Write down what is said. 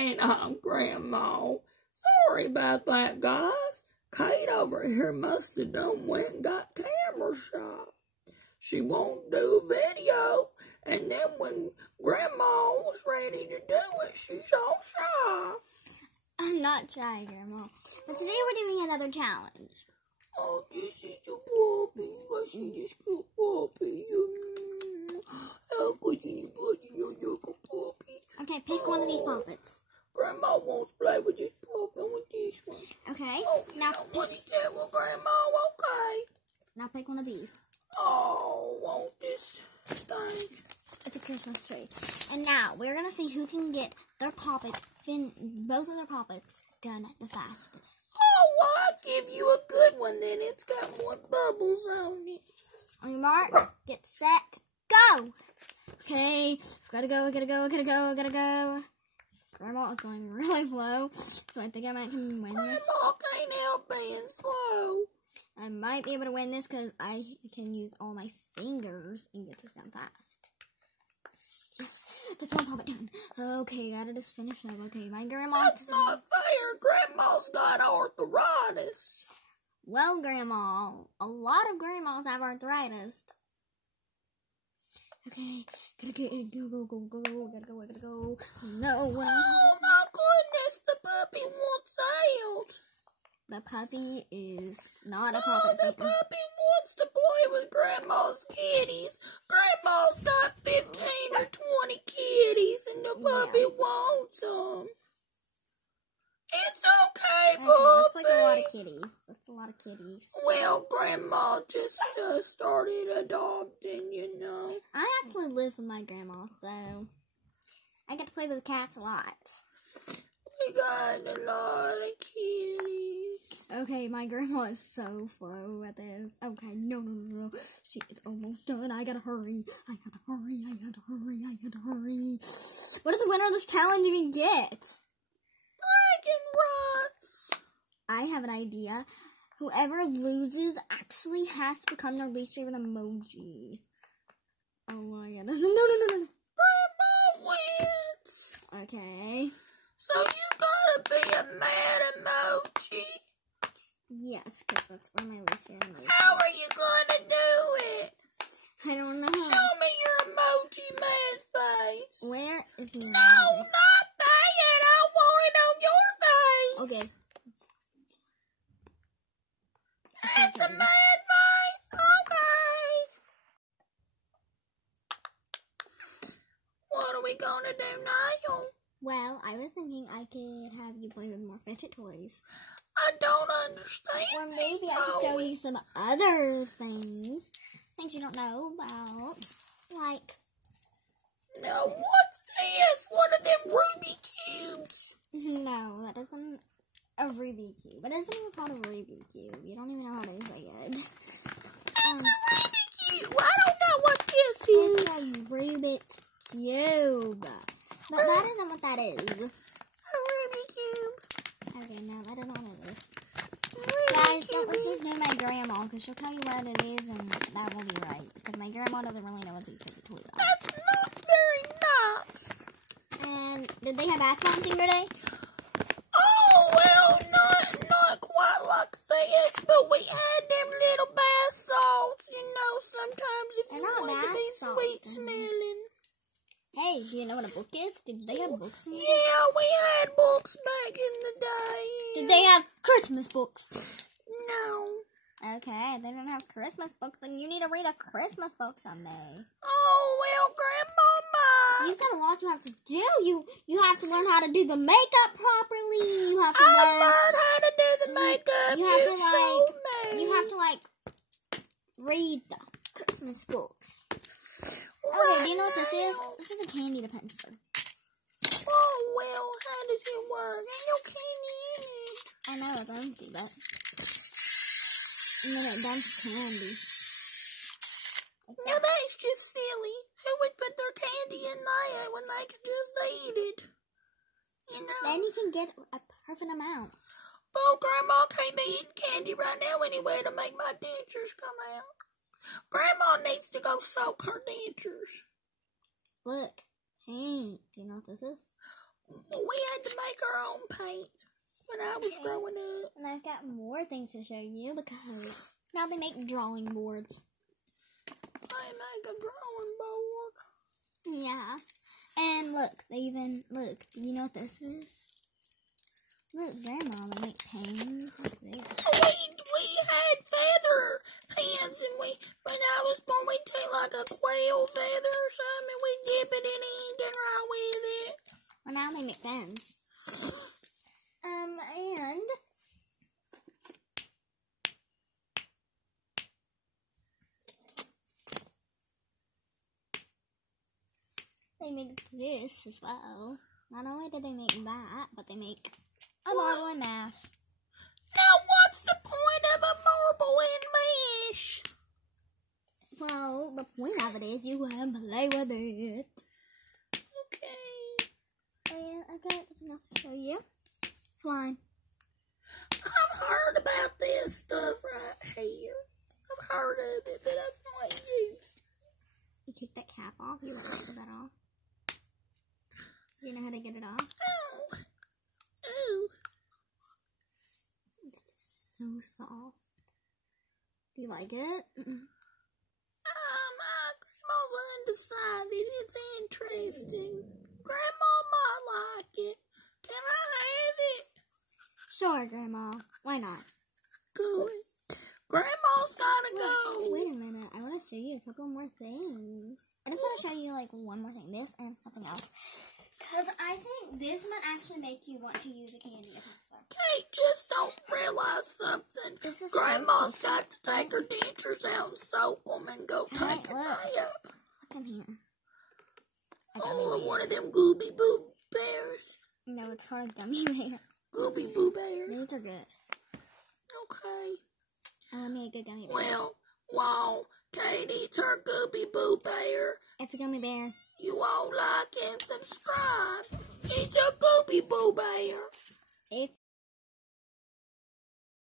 And I'm Grandma. Sorry about that, guys. Kate over here must have done went and got camera shot. She won't do a video, and then when Grandma was ready to do it, she's all shy. I'm not shy, Grandma. But today we're doing another challenge. Oh, this is the puppy. I see this good puppy. How could anybody look a puppy? Okay, pick one of these puppets. Grandma wants to play with this puppy with this one. Okay. Oh, now what is that? Well, Grandma, okay. Now pick one of these. Oh, want this thing. It's a Christmas tree. And now we're gonna see who can get their puppet, both of their puppets done the fastest. Oh, well, I'll give you a good one then. It's got more bubbles on it. On your mark, get set, go! Okay, gotta go. Grandma is going really slow, so I think I might can win this. Grandma can't help being slow. I might be able to win this because I can use all my fingers and get this down fast. Yes, that's one puppet down. Okay, gotta just finish up. Okay, my grandma. That's not fair. Grandma's got arthritis. Well, Grandma, a lot of grandmas have arthritis. Okay, gotta go. Gotta go. No, oh my goodness, the puppy wants out. The puppy is not a puppet. The puppy wants to play with Grandma's kitties. Grandma's got 15 or 20 kitties, and the puppy wants them. It's okay, puppy. That's like a lot of kitties. That's a lot of kitties. Well, Grandma just started adopting, you know. I actually live with my grandma, so I get to play with the cats a lot. We got a lot of kitties. Okay, my grandma is so slow at this. Okay, no. She is almost done. I gotta hurry. I gotta hurry. What does the winner of this challenge even get? Dragon rights. I have an idea. Whoever loses actually has to become their least favorite emoji. Oh my god. No. Grandma wins. Okay. So you gotta be a mad emoji. Yes, because that's one of my least favorite emojis. How are you gonna do it? I don't know. Show me your emoji mad face. Where is the No, not that. I want it on your face. Okay. That's a mad face. Okay. What are we gonna do now? Well, I was thinking I could have you play with more Fidget toys. I don't understand. Or maybe I could show you some other things you don't know about. Like, now what's this? One of them Ruby cubes? No, that isn't a Ruby cube. It isn't even called a Ruby cube. You don't even know how to say it. It's a Ruby cube. I don't know what this is. It's a Rubik's cube. But that isn't what that is. A Ruby cube. Okay, no, that is not what it is. Guys, don't listen to my grandma, because she'll tell you what it is, and that will be right. Because my grandma doesn't really know what these type of toys are. That's not very nice. And did they have bath bombs in your day? Oh, well, not quite like this, but we had them little bath salts, you know, sometimes if you want to be sweet smelling. Hey, do you know what a book is? Did they have books in your day? Yeah, we had books back in the day. Did they have Christmas books? No. Okay, they don't have Christmas books, and you need to read a Christmas book someday. Oh, well, Grandma. You've got a lot you have to do. You have to learn how to do the makeup properly. You have to learn how to do the makeup. You have to read the Christmas books. Okay, do you know what this is? This is a candy dispenser. Oh, well, how does it work? Ain't no candy in it. I know it's empty, but and then it dumps candy. Now that's just silly. Who would put their candy in there when they could just eat it? You know? Then you can get a perfect amount. Well, Grandma can't be eating candy right now anyway to make my dentures come out. Grandma needs to go soak her dentures. Look, paint. Do you know what this is? We had to make our own paint when I was growing up. And I've got more things to show you because now they make drawing boards. They make a drawing board. Yeah. And look, they even, look, do you know what this is? Look, Grandma, they make pens like this. We had feather pens, and when I was born, we'd take like a quail feather or something, and we'd dip it in ink and write with it. Well, now they make pens. And they make this as well. Not only do they make that, but they make a marble and mash. Now, what's the point of a marble and mash? Well, the point of it is you can play with it. Okay. And I've got something else to show you. Slime. I've heard about this stuff right here. I've heard of it, but I've not used it. You take that cap off. You want to get that off. You know how to get it off? Oh. Ooh. It's so soft. Do you like it? Grandma's undecided. It's interesting. Grandma might like it. Can I have it? Sure, Grandma. Why not? Good. Grandma's gotta go. Wait a minute. I want to show you a couple more things. I just want to show you like one more thing. This and something else. Because I think this might actually make you want to use a candy pencil. Kate, just don't realize something. This is Grandma's got to take her dentures out and soak them and go take a nap. Look in here. Oh, one of them Gooby Boo Bears. No, it's called a gummy bear. Gooby Boo Bear. These are good. Okay. Let me get a gummy bear. Well, while Kate eats her Gooby Boo Bear, It's a gummy bear. you all like and subscribe. It's a Gooby Boo Bear.